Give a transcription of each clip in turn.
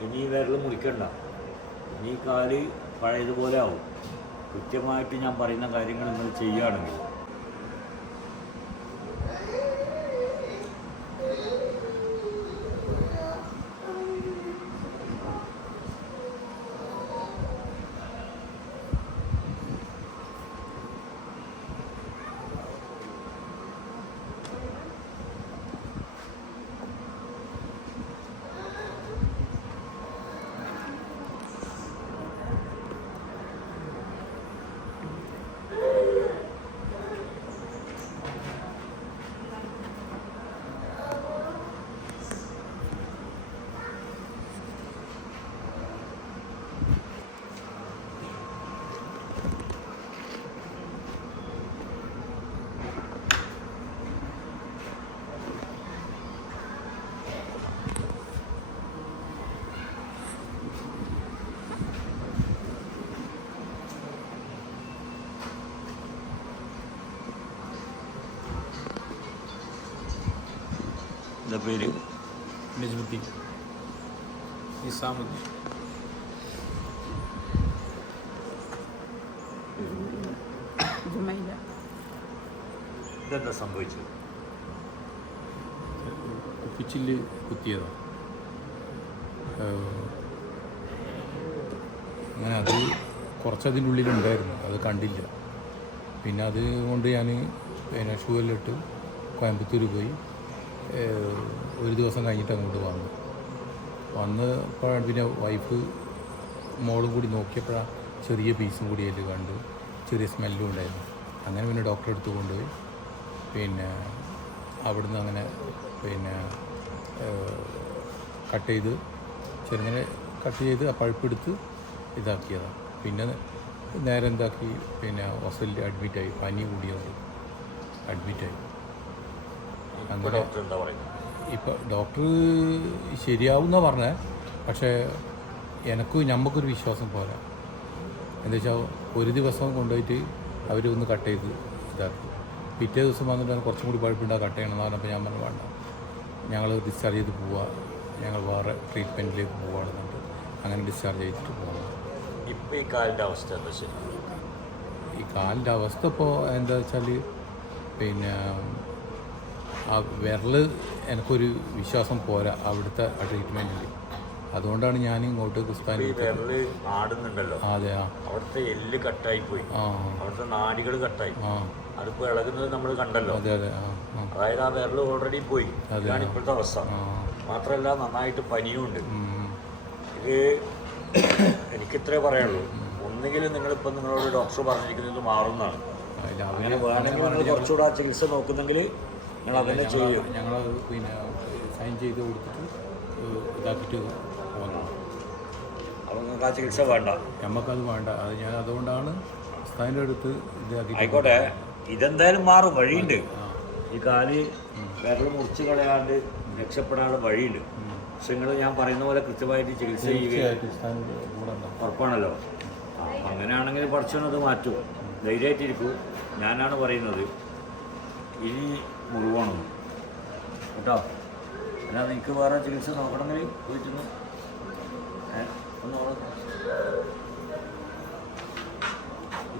ഇനി വിരൽ മുറിക്കണ്ട. ഇനി കാൽ പഴയതുപോലെ ആവും. കൃത്യമായിട്ട് ഞാൻ പറയുന്ന കാര്യങ്ങൾ നിങ്ങൾ ചെയ്യുകയാണെങ്കിൽ എന്താ പേര്? നജ്മുദ്ദീൻ നിസാമുദ്ദീൻ. ജുമൈല. ഇതെന്താ സംഭവിച്ചത്? കുപ്പിച്ചില്ല് കുത്തിയതാണ് അങ്ങനെ അത് കുറച്ചതിന്റെ ഉള്ളിലുണ്ടായിരുന്നു. അത് കണ്ടില്ല. പിന്നെ അത് കൊണ്ട് ഞാൻ പിന്നെ ഷൂവെല്ലിട്ട് കോയമ്പത്തൂർ പോയി. ഒരു ദിവസം കഴിഞ്ഞിട്ട് അങ്ങോട്ട് വന്നു. വന്നപ്പോഴാണ് പിന്നെ വൈഫ് മോളും കൂടി നോക്കിയപ്പോഴാണ് ചെറിയ പീസും കൂടി അതിൽ കണ്ടു. ചെറിയ സ്മെല്ലും ഉണ്ടായിരുന്നു. അങ്ങനെ പിന്നെ ഡോക്ടറെ അടുത്ത് കൊണ്ടുപോയി. പിന്നെ അവിടുന്ന് അങ്ങനെ പിന്നെ കട്ട് ചെയ്ത് ചെറുങ്ങനെ കട്ട് ചെയ്ത് ആ പഴുപ്പെടുത്ത് ഇതാക്കിയതാണ് പിന്നെ നേരെ എന്താക്കി? പിന്നെ ഹോസ്പിറ്റലിൽ അഡ്മിറ്റായി പനി കൂടിയത് അഡ്മിറ്റായി ഇപ്പൊ ഡോക്ടർ എന്താ പറയുന്നത് ഇപ്പോൾ ഡോക്ടർ ശരിയാവുന്ന പറഞ്ഞേ. പക്ഷേ എനിക്ക് ഞമ്മക്കൊരു വിശ്വാസം പോരാ. എന്താ വെച്ചാൽ ഒരു ദിവസം കൊണ്ടുപോയിട്ട് അവർ ഒന്ന് കട്ട് ചെയ്ത് ഇതാക്കി. പിറ്റേ ദിവസം വന്നിട്ട് കുറച്ചും കൂടി പഴുപ്പുണ്ടാകും കട്ട് ചെയ്യണം എന്ന് പറഞ്ഞപ്പോൾ ഞാൻ പറഞ്ഞു വേണ്ട. ഞങ്ങൾ ഡിസ്ചാർജ് ചെയ്ത് പോവുക ഞങ്ങൾ വേറെ ട്രീറ്റ്മെന്റിലേക്ക് പോവുകയാണെന്നുണ്ട് അങ്ങനെ ഡിസ്ചാർജ് ചെയ്തിട്ട് പോകണം ഇപ്പോൾ ഈ കാലിന്റെ അവസ്ഥ എന്താ ശരി? ഈ കാലിന്റെ അവസ്ഥ ഇപ്പോൾ എന്താ വെച്ചാൽ പിന്നെ ആ വിരൽ എനിക്കൊരു വിശ്വാസം പോരാ അവിടുത്തെ ആ ട്രീറ്റ്മെന്റിൽ അതുകൊണ്ടാണ് ഞാൻ ഇങ്ങോട്ട് ഈ വിരൽ ആടുന്നുണ്ടല്ലോ. അതെ ആ. അവിടുത്തെ എല്ല് കട്ടായി പോയി. ആ അവിടുത്തെ നാടികൾ കട്ടായി. ആ. അതിപ്പോ ഇളകുന്നത് നമ്മൾ കണ്ടല്ലോ. അതെ അതെ ആ ആ. അതായത് ആ വിരൽ ഓൾറെഡി പോയി. അതെ. ഇതാണ് ഇപ്പോഴത്തെ അവസ്ഥ. ആ. മാത്രമല്ല നന്നായിട്ട് പനിയും ഉണ്ട്. ഉം. ഇത് എനിക്കിത്രേ പറയുള്ളൂ ഒന്നുകിൽ നിങ്ങളിപ്പോൾ നിങ്ങളോട് ഡോക്ടർ പറഞ്ഞിരിക്കുന്നത് മാറുന്നതാണ്. അതിൽ അങ്ങനെ അവർ വേണമെങ്കിൽ നിങ്ങൾ കുറച്ചുകൂടെ ആ ചികിത്സ നോക്കുന്നെങ്കിൽ നിങ്ങൾ അതന്നെ ചെയ്യും. ഞങ്ങൾ പിന്നെ സൈൻ ചെയ്ത് കൊടുത്തിട്ട് ഇതാക്കിയിട്ട് പോകുന്നു അപ്പോൾ നിങ്ങൾക്ക് ആ ചികിത്സ വേണ്ട. നമുക്കത് വേണ്ട. അത് ഞാൻ അതുകൊണ്ടാണ് ഉസ്താദിന്റെ എടുത്ത് ഇതാക്കി ആയിക്കോട്ടെ. ഇതെന്തായാലും മാറും വഴിയുണ്ട്. ഈ കാൽ വിരൽ മുറിച്ച് കളയാണ്ട് രക്ഷപ്പെടാനുള്ള വഴിയുണ്ട്. പക്ഷെ നിങ്ങൾ ഞാൻ പറയുന്ന പോലെ കൃത്യമായിട്ട് ചികിത്സ ചെയ്യുക. ഉറപ്പാണല്ലോ. അങ്ങനെയാണെങ്കിൽ പഠിച്ചത് മാറ്റും. ധൈര്യമായിട്ടിരിക്കൂ. ഞാനാണ് പറയുന്നത് ഇനി മുറിവാണ് കേട്ടോ. അല്ലാതെ നിങ്ങൾക്ക് വേറെ ചികിത്സ നോക്കണമെങ്കിൽ പോയിട്ടൊന്ന്.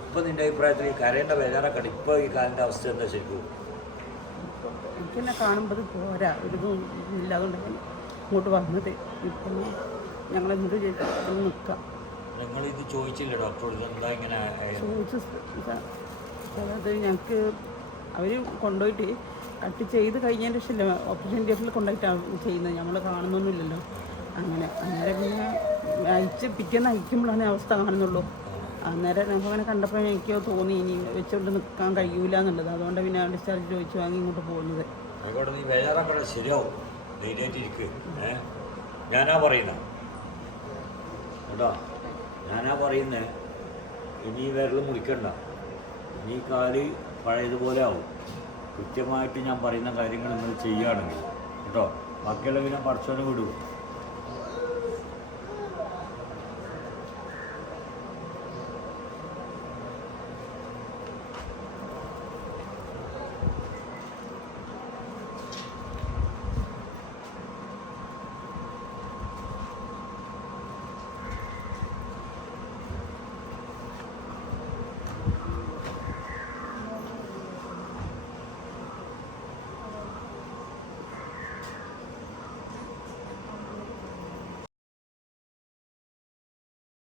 ഇപ്പൊ നിന്റെ അഭിപ്രായത്തിൽ ഈ കരയേണ്ട വേദനക്കട ഇപ്പൊ ഈ കാലിന്റെ അവസ്ഥ എന്താ ശരിക്കും? എനിക്കെന്നെ കാണുമ്പോൾ പോരാ. ഒരിതും ഇല്ല ഇങ്ങോട്ട് വന്നത്. ഇപ്പം ഞങ്ങൾ എന്ത് ചെയ്തു? നിൽക്കാം. നിങ്ങൾ ഇത് ചോദിച്ചില്ല ഡോക്ടറോട് എന്താ ഇങ്ങനെ? ചോദിച്ചു. അതായത് ഞങ്ങൾക്ക് അവർ കൊണ്ടുപോയിട്ട് കട്ട് ചെയ്ത് കഴിഞ്ഞതിന്റെ ശേഷമല്ലേ ഓപ്പറേഷൻ തിയേറ്ററിൽ കൊണ്ടായിട്ടാണ് ചെയ്യുന്നത്? നമ്മൾ കാണുന്നൊന്നുമില്ലല്ലോ. അങ്ങനെ അന്നേരം പിന്നെ അയച്ച് പിറ്റേന്ന് അയക്കുമ്പോഴാണ് അവസ്ഥ കാണുന്നുള്ളൂ. അന്നേരം ഞങ്ങൾക്ക് അങ്ങനെ കണ്ടപ്പോൾ എനിക്ക് തോന്നി ഇനി വെച്ചുകൊണ്ട് നിൽക്കാൻ കഴിയൂല എന്നുള്ളത്. അതുകൊണ്ട് പിന്നെ ഡിസ്ചാർജ് ചോദിച്ചു വാങ്ങി ഇങ്ങോട്ട് പോകുന്നത്. ഞാനാ പറയുന്ന. ഞാനാ പറയുന്നേ ഇനി വിരൽ മുറിക്കണ്ട. ഇനി കാൽ പഴയതുപോലെ ആവും. കൃത്യമായിട്ട് ഞാൻ പറയുന്ന കാര്യങ്ങൾ നിങ്ങൾ ചെയ്യുകയാണെങ്കിൽ കേട്ടോ? ബാക്കിയുള്ള പിന്നെ പഠിച്ചവനെ വിടൂ.